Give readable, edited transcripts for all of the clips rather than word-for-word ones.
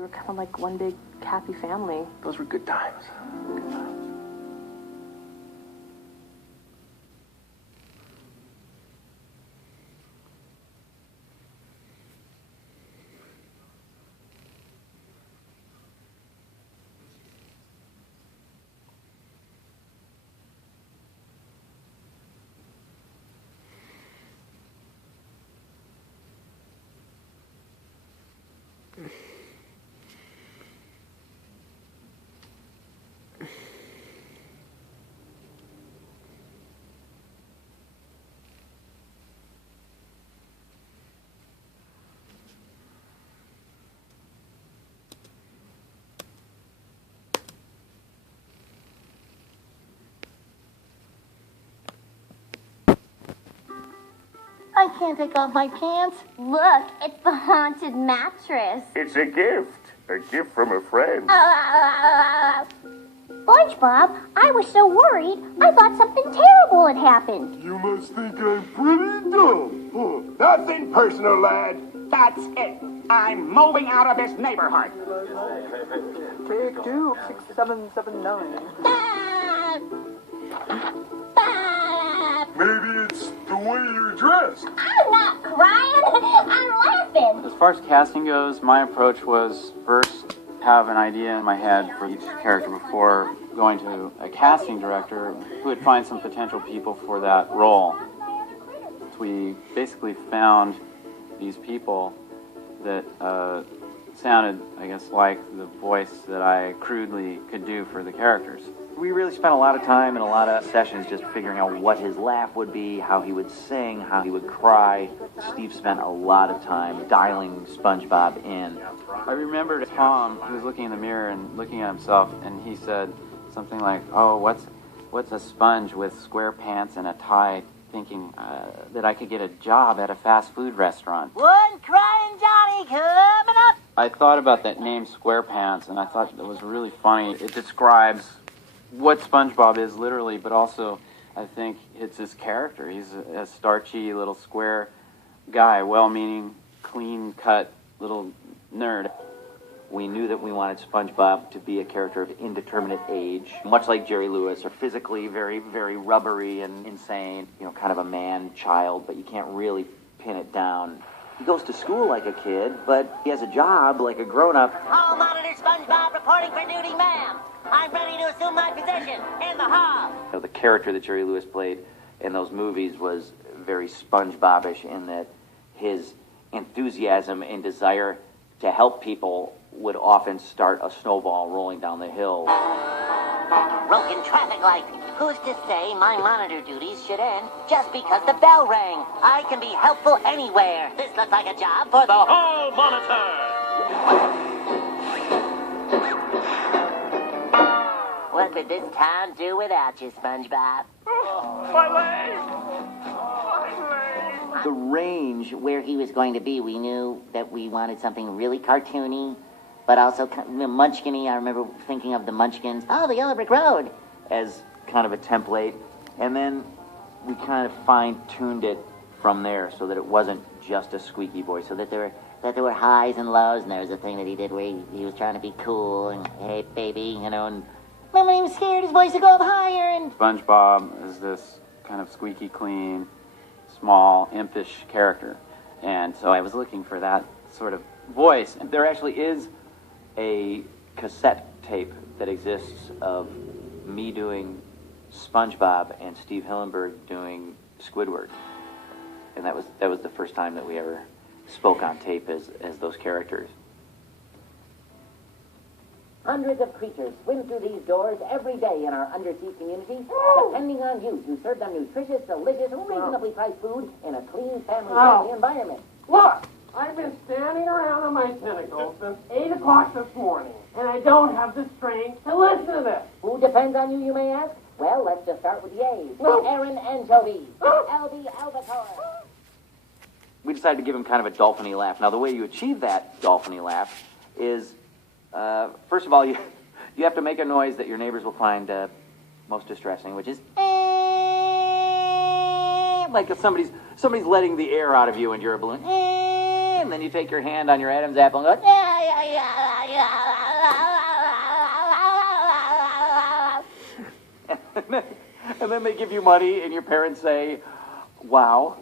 We were kind of like one big happy family. Those were good times. Good times. I can't take off my pants. Look, it's the haunted mattress. It's a gift. A gift from a friend. SpongeBob, I was so worried. I thought something terrible had happened. You must think I'm pretty dumb. Huh. Nothing personal, lad. That's it. I'm moving out of this neighborhood. Take 2, 6, 7, 7, 9. Maybe it's the way you're dressed. I'm not crying. I'm laughing. As far as casting goes, my approach was first have an idea in my head for each character before going to a casting director who would find some potential people for that role. We basically found these people that sounded, I guess, like the voice that I crudely could do for the characters. We really spent a lot of time and a lot of sessions just figuring out what his laugh would be, how he would sing, how he would cry. Steve spent a lot of time dialing SpongeBob in. I remember Tom, who was looking in the mirror and looking at himself, and he said something like, "Oh, what's a sponge with square pants and a tie?" Thinking that I could get a job at a fast food restaurant. One crying Johnny coming up. I thought about that name SquarePants, and I thought it was really funny. It describes what SpongeBob is literally, but also I think it's his character. He's a starchy little square guy, well-meaning, clean-cut little nerd. We knew that we wanted SpongeBob to be a character of indeterminate age, much like Jerry Lewis, or physically very, very rubbery and insane, kind of a man-child, but you can't really pin it down. He goes to school like a kid, but he has a job like a grown-up. Hall monitor SpongeBob reporting for duty, ma'am. I'm ready to assume my position in the hall. The character that Jerry Lewis played in those movies was very SpongeBobish in that his enthusiasm and desire to help people would often start a snowball rolling down the hill. Broken traffic light. Who's to say my monitor duties should end just because the bell rang? I can be helpful anywhere. This looks like a job for the Hall Monitor. What could this town do without you, SpongeBob? My leg! The range where he was going to be, we knew that we wanted something really cartoony, but also Munchkin-y. I remember thinking of the Munchkins. Oh, the Yellow Brick Road. As kind of a template, and then we kind of fine-tuned it from there so that it wasn't just a squeaky voice, so that there were highs and lows, and there was a thing that he did where he was trying to be cool, and hey, baby, and when he was scared, his voice would go up higher, and SpongeBob is this kind of squeaky clean, small, impish character, and so I was looking for that sort of voice. And there actually is a cassette tape that exists of me doing SpongeBob and Steve Hillenburg doing Squidward, and that was the first time that we ever spoke on tape as those characters. hundreds of creatures swim through these doors every day in our undersea community, depending on you to serve them nutritious, delicious, reasonably priced food in a clean, family-friendly environment. Look, I've been standing around on my tentacles since 8 o'clock this morning, and I don't have the strength to listen to this. Who depends on you may ask? Well, let's just start with the A's. Aaron Anchovies, Albie Albacore. We decided to give him kind of a dolphin-y laugh. Now, the way you achieve that dolphin-y laugh is, first of all, you have to make a noise that your neighbors will find most distressing, which is like if somebody's letting the air out of you and you're a balloon. And then you take your hand on your Adam's apple and go, and then they give you money, and your parents say, wow,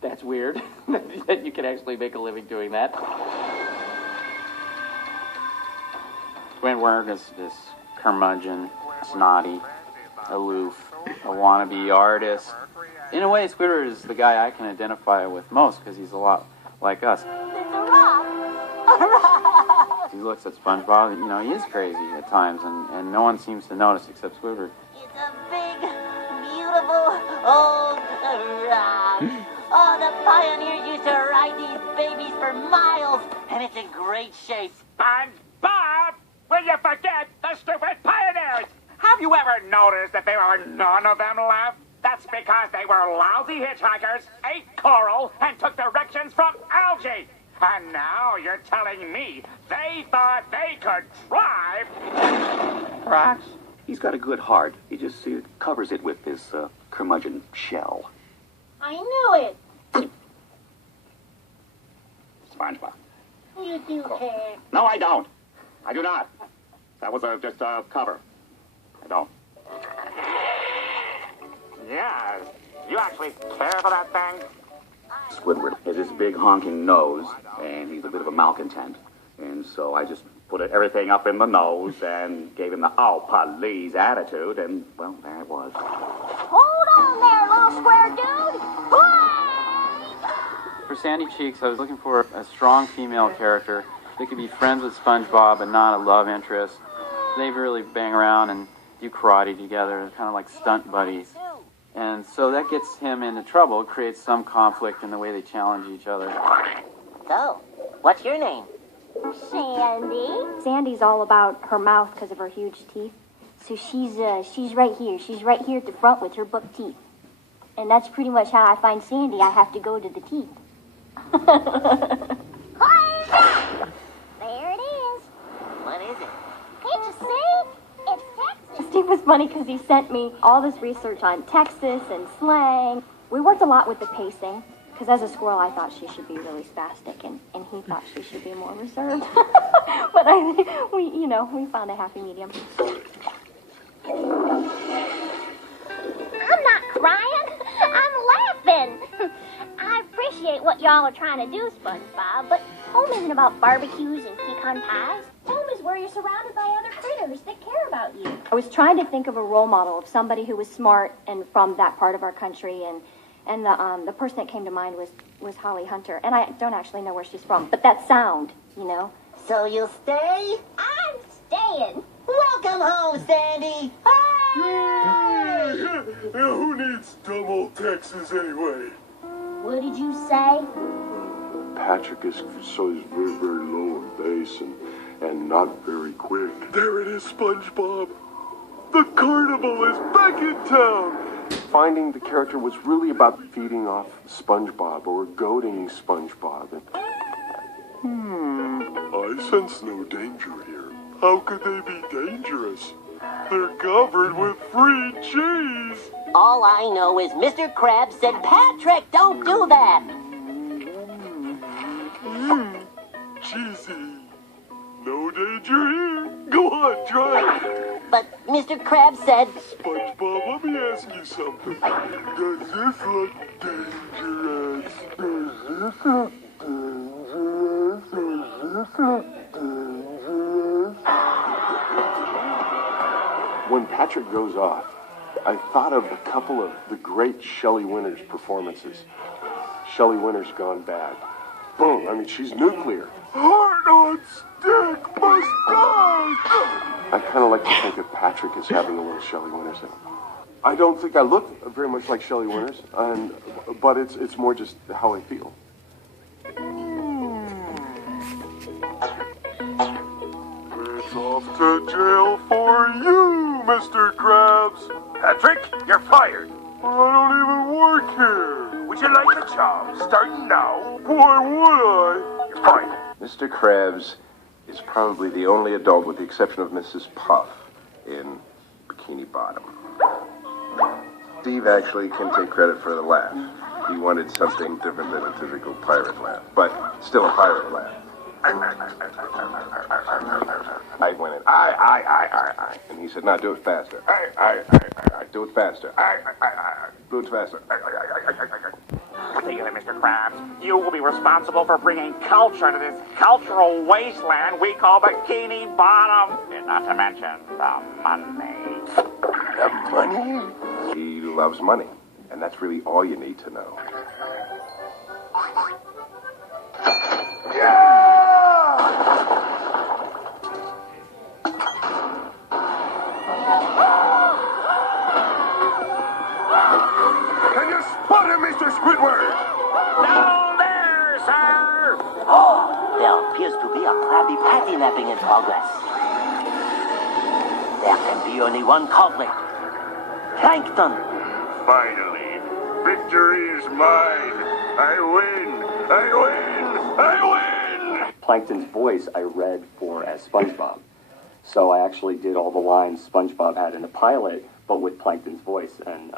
that's weird, that you can actually make a living doing that. Squidward is this curmudgeon, snotty, aloof, a wannabe artist. In a way, Squidward is the guy I can identify with most because he's a lot like us. It's a rock. He looks at SpongeBob, you know, he is crazy at times, and no one seems to notice except Squidward. It's a big, beautiful old rock. Oh, the pioneers used to ride these babies for miles, and it's in great shape. SpongeBob, will you forget the stupid pioneers? Have you ever noticed that there are none of them left? That's because they were lousy hitchhikers, ate coral, and took directions from algae. And now you're telling me they thought they could drive? Perhaps. He's got a good heart. He just covers it with this curmudgeon shell. I knew it. SpongeBob. You do care. No, I don't. I do not. That was just a cover. I don't. Yeah, you actually care for that thing? Squidward has this big honking nose, and he's a bit of a malcontent. And so I just put everything up in the nose and gave him the "oh, please" attitude, and, well, there it was. Hold on there, little square dude. For Sandy Cheeks, I was looking for a strong female character that could be friends with SpongeBob but not a love interest. They really bang around and do karate together, kind of like stunt buddies. And so that gets him into trouble, creates some conflict in the way they challenge each other. So, what's your name? Sandy. Sandy's all about her mouth because of her huge teeth. So she's right here. She's right here at the front with her buck teeth. And that's pretty much how I find Sandy. I have to go to the teeth. There it is. What is it? Can't you see? It's Texas. Steve was funny because he sent me all this research on Texas and slang. We worked a lot with the pacing, because as a squirrel I thought she should be really spastic, and he thought she should be more reserved. But I think we found a happy medium. I'm not crying. I'm laughing. I appreciate what y'all are trying to do, SpongeBob, but home isn't about barbecues and pecan pies. Home is where you're surrounded by other critters that care about you. I was trying to think of a role model of somebody who was smart and from that part of our country, and the person that came to mind was Holly Hunter. And I don't actually know where she's from, but that sound, So you'll stay? I'm staying. Welcome home, Sandy! Yeah, who needs dumb old Texas anyway? What did you say? Patrick is very, very low in bass and not very quick. There it is, SpongeBob. The carnival is back in town. Finding the character was really about feeding off SpongeBob or goading SpongeBob. I sense no danger here. How could they be dangerous? They're covered with free cheese. All I know is Mr. Krabs said, Patrick, don't do that! Cheesy. No danger here. Go on, try it. But Mr. Krabs said... SpongeBob, let me ask you something. Does this look dangerous? Does this look dangerous? Does this look dangerous? When Patrick goes off, I thought of a couple of the great Shelley Winters performances. Shelley Winters gone bad. Boom, I mean, she's nuclear. Heart on stick must die! I kind of like to think of Patrick as having a little Shelley Winters in him. I don't think I look very much like Shelley Winters, but it's more just how I feel. It's off to jail for you, Mr. Krabs. Patrick, you're fired. I don't even work here. Would you like the job starting now? Why would I? You're fired. Mr. Krabs is probably the only adult, with the exception of Mrs. Puff, in Bikini Bottom. Steve actually can take credit for the laugh. He wanted something different than a typical pirate laugh, but still a pirate laugh. I went in, I, and he said, "Now do it faster." I. Do it faster. Do it faster. See you there, Mr. Krabs. You will be responsible for bringing culture to this cultural wasteland we call Bikini Bottom. And not to mention the money. The money? He loves money, and that's really all you need to know. Can you spot him, Mr. Squidward? Down there, sir! Oh, there appears to be a Krabby Patty napping in progress. There can be only one culprit. Plankton. Finally, victory is mine. I win. I win. I win. Plankton's voice I read for as SpongeBob. So I actually did all the lines SpongeBob had in the pilot, but with Plankton's voice. And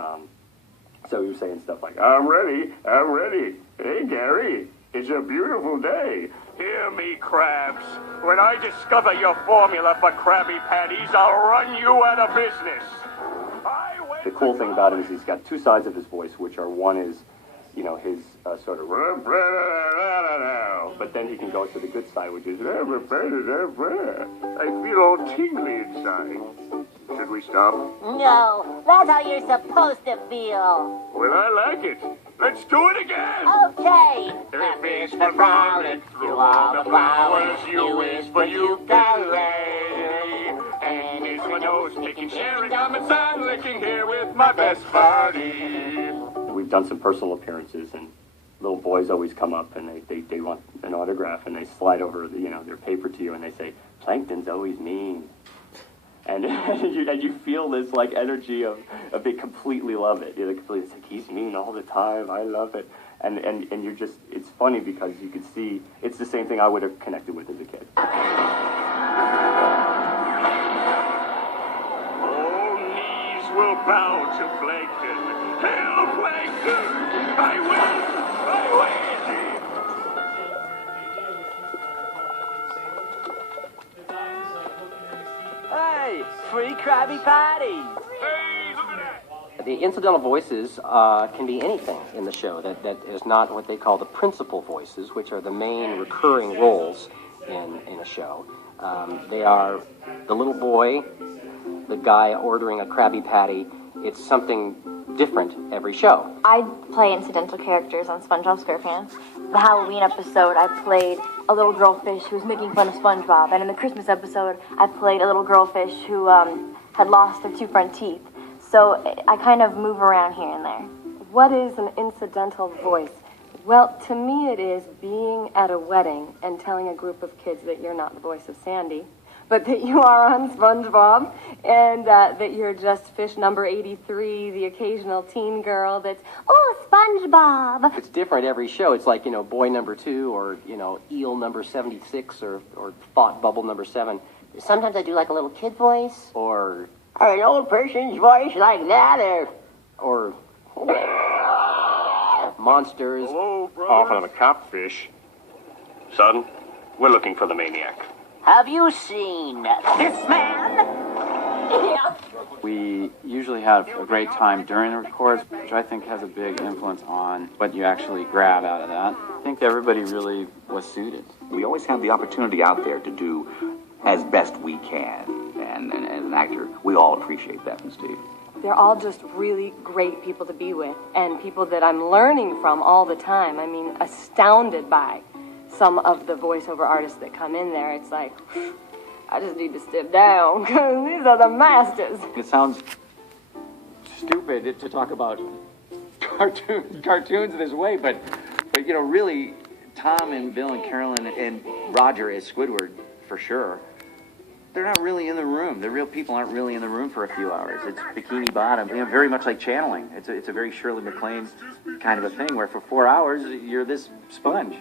so he was saying stuff like, I'm ready. I'm ready. Hey, Gary, it's a beautiful day. Hear me, Krabs. When I discover your formula for Krabby Patties, I'll run you out of business. the cool thing about him is he's got two sides of his voice, which are one is, you know, his sort of, but then he can go to the good side, which is, I feel all tingly inside. Should we stop? No, that's how you're supposed to feel. Well, I like it. Let's do it again. Okay. F is for frolic, through all the flowers. U is for ukulele. N is for nose picking, sharing gum and sun licking here with my best buddy. We've done some personal appearances, and little boys always come up and they want an autograph, and they slide over their paper to you, and they say, "Plankton's always mean." And you feel this like energy of they completely love it. They completely, it's like, he's mean all the time. I love it. And you're just, it's funny because you can see it's the same thing I would have connected with as a kid. All knees will bow to Plankton. Hail Plankton! I win! I win! Hey, free Krabby Patty! Hey, look at that! The incidental voices can be anything in the show that is not what they call the principal voices, which are the main recurring roles in a show. They are the little boy, the guy ordering a Krabby Patty. It's something different every show. I play incidental characters on SpongeBob SquarePants. The Halloween episode, I played a little girl fish who was making fun of SpongeBob. And in the Christmas episode, I played a little girl fish who had lost her two front teeth. So I kind of move around here and there. What is an incidental voice? Well, to me it is being at a wedding and telling a group of kids that you're not the voice of Sandy, but that you are on SpongeBob, and that you're just fish number 83, the occasional teen girl that's, oh, SpongeBob. It's different every show. It's like, boy number 2 or, eel number 76 or thought bubble number 7. Sometimes I do like a little kid voice. Or an old person's voice like that, or monsters. Hello, brother. Off on a copfish. Son, we're looking for the maniac. Have you seen this man? Yeah. We usually have a great time during the records, which I think has a big influence on what you actually grab out of that. I think everybody really was suited. We always have the opportunity out there to do as best we can. And as an actor, we all appreciate that from Steve. They're all just really great people to be with, and people that I'm learning from all the time. I mean, astounded by some of the voiceover artists that come in there. It's like, I just need to step down, because these are the masters. It sounds stupid to talk about cartoons this way, but really, Tom and Bill and Carolyn and Roger as Squidward, for sure, they're not really in the room. The real people aren't really in the room for a few hours. It's Bikini Bottom, very much like channeling. It's a very Shirley MacLaine kind of a thing, where for 4 hours, you're this sponge.